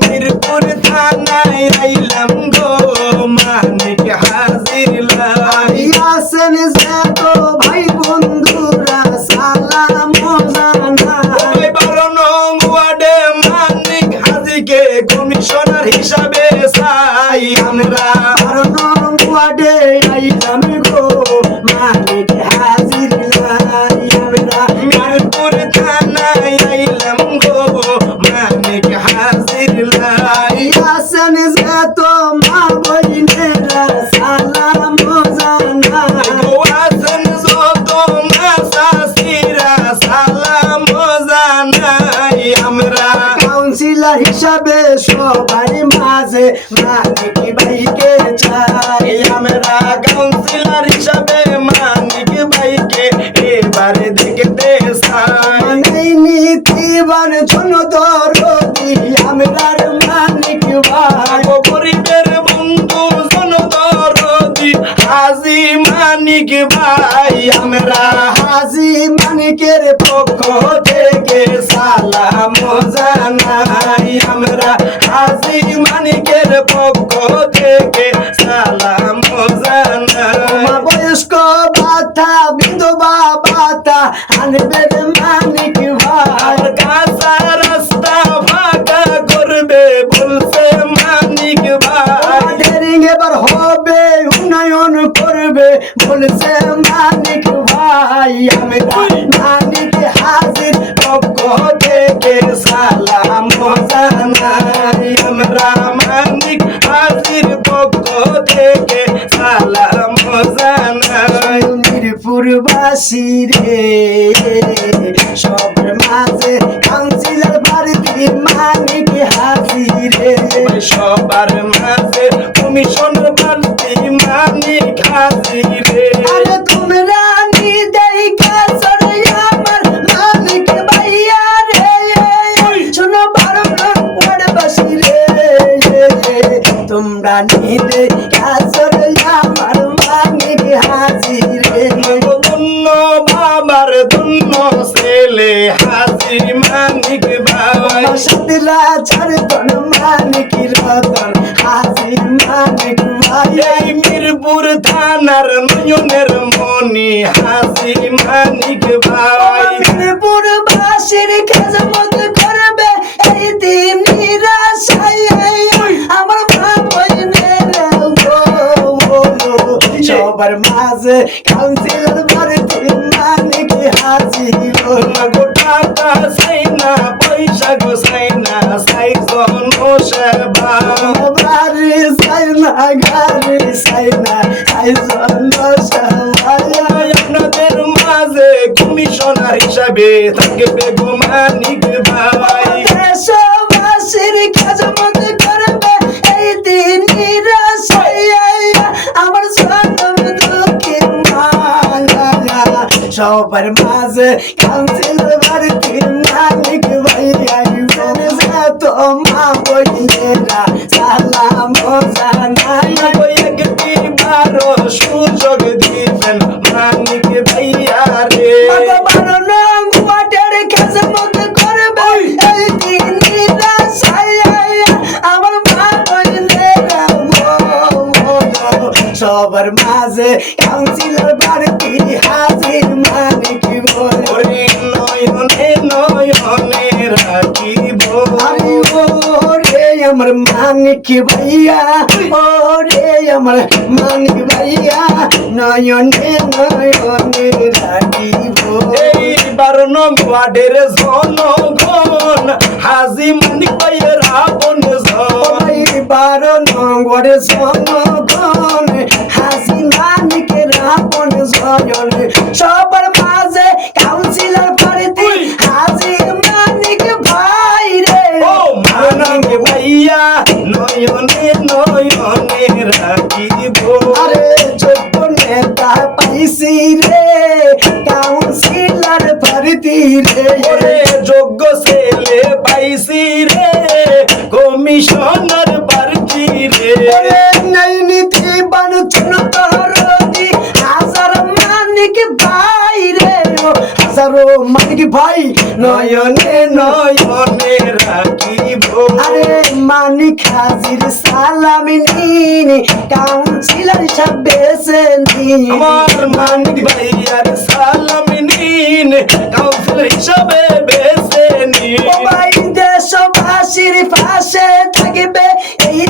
মিরপুর থানায় আইলাম গো মানিক হাজির আসেন যে তো ভাই বন্ধুরা সালাম জানাই 12 নং ওয়ার্ডে মানিক হাজিকে কমিশনার হিসাবে চাই আমরা। 12 নং ওয়ার্ডে আইলাম গো মানিক হাজির লাই আমরা। মিরপুর থানায় আইলাম গো মানিক হাজির লাই। আসেন যে তো মা বইনেরা সালাম জানাই আছেন যত মাসাসিরা সালাম জানাই আমরা। কাউন্সিলর হিসাবে সবার মাঝে মানিক ভাইকে চাই আমরা কাউন্সিলর হিসাবে মানিক ভাইকে এবারে দেখতে চাই। এই নীতিবান জনদরদি আমরার মানিক ভাই গরিবের বন্ধু জনদরদি হাজি মানিক ভাই আমরা। হাজি মানিকের পক্ষ থেকে সালাম জানাই আমরা। হাজি মানিকের পক্ষ থেকে সালাম জানাই। বয়স্ক বাতা বিধবা বাতা আনবে মানিক ভাই আর কাঁচা রাস্তা ফাঁকা করবে বলছে মানিক ভাই। ডেরিং এবার হবে উন্নয়ন করবে বলছে মানিক ভাই আমরা মানিক হাজির পক্ষ থেকে সালাম জানাই আমরা। মানিক হাজির পক্ষ থেকে সালাম জানাই। মিরপুরবাসী রে সবার মাঝে কাউন্সিলর বাড়ি মানিক হাজির রে সবার মাঝে কমিশন বাড়তি মানিক হাজির রে। আরে তোমরা নিদেই কাছরে আমার মানিক ভাইয়া রে শোনো 12 নং ওয়ার্ডবাসী রে তোমরা নিদেই কাছরে আমার মানিক হাজির রে ধন্য বাবার ধন্য ছেলে হাজি মানিক ভাই। সাদিলা ছাড়তন মানিক রতন হাজির মানিক ভাই এই মিরপুর থানার নয়নের মনি হাজি মানিক ভাই। মিরপুরবাসীর খেজমত করবে এই দিন নিরাশায় আমার মা বইনেরা সবার মাঝে কাউন্সিলর বাড়িতে মানিক হাজির গোটাটা সাইনা পয়সা গো সাইনা সাইজন সেবা। বাড়ি সাইনা গাড়ি সাইনা আইজন সবাই আপনাদের মাঝে কমিশনার হিসাবে থাকবে গো মানিক ভাই। দেশবাসীর খেজমত করবে এই দিন নিরাশায় আমার জনম দুঃখী মা সবার মাঝে কাউন্সিলর বাড়িতে মানিক ভাই তো মা বইনেরা সালাম জানাই একটি বারো সুযোগ দিবেন মানিক ভাইয়া রে। 12 নং ওয়ার্ডের খেজমত করবে এই দিন নিরাশায় আমার মা বইনেরা সবার মাঝে কাউন্সিলর বাড়িতে হাজির মানিক বলে ওরে নয়নে নয়নে রাখিব। আমি ওরে আমার মানিক ভাইয়া ওরে আমার মানিক ভাইয়া নয়নে নয়নে রাখিব এই 12 নং ওয়ার্ডের জনগণ হাজি মানিক ভাইয়ের আপন জন। 12 নং ওয়ার্ডের জনগণ হাজি মানিকের আপন জন সবার মাঝে কাউন্সিলর বাড়িতে হাজি মানিক ভাই রে ও মানিক ভাইয়া নয়নে নয়নে রাখিব। আরে যোগ্য নেতা পাইছি রে কাউন্সিলর বাড়িতে রে ওরে যোগ্য ছেলে পাইছি রে কমিশনার বাড়তি রে। ওরে নাই নীতি বান চুনতরদি হাজার মানিক ভাই রে হাজারো মানিক ভাই নয়নে নয়নে রাখিব। আরে মানিক হাজির সালামি নিনি কাউন্সিলর সব বেছে নিন আমার মানিক ভাইয়ার সালাম নিন কাউন্সিলর হিসাবে বেছে নিন ও ভাই দেশবাসীর পাশে থাকবে এই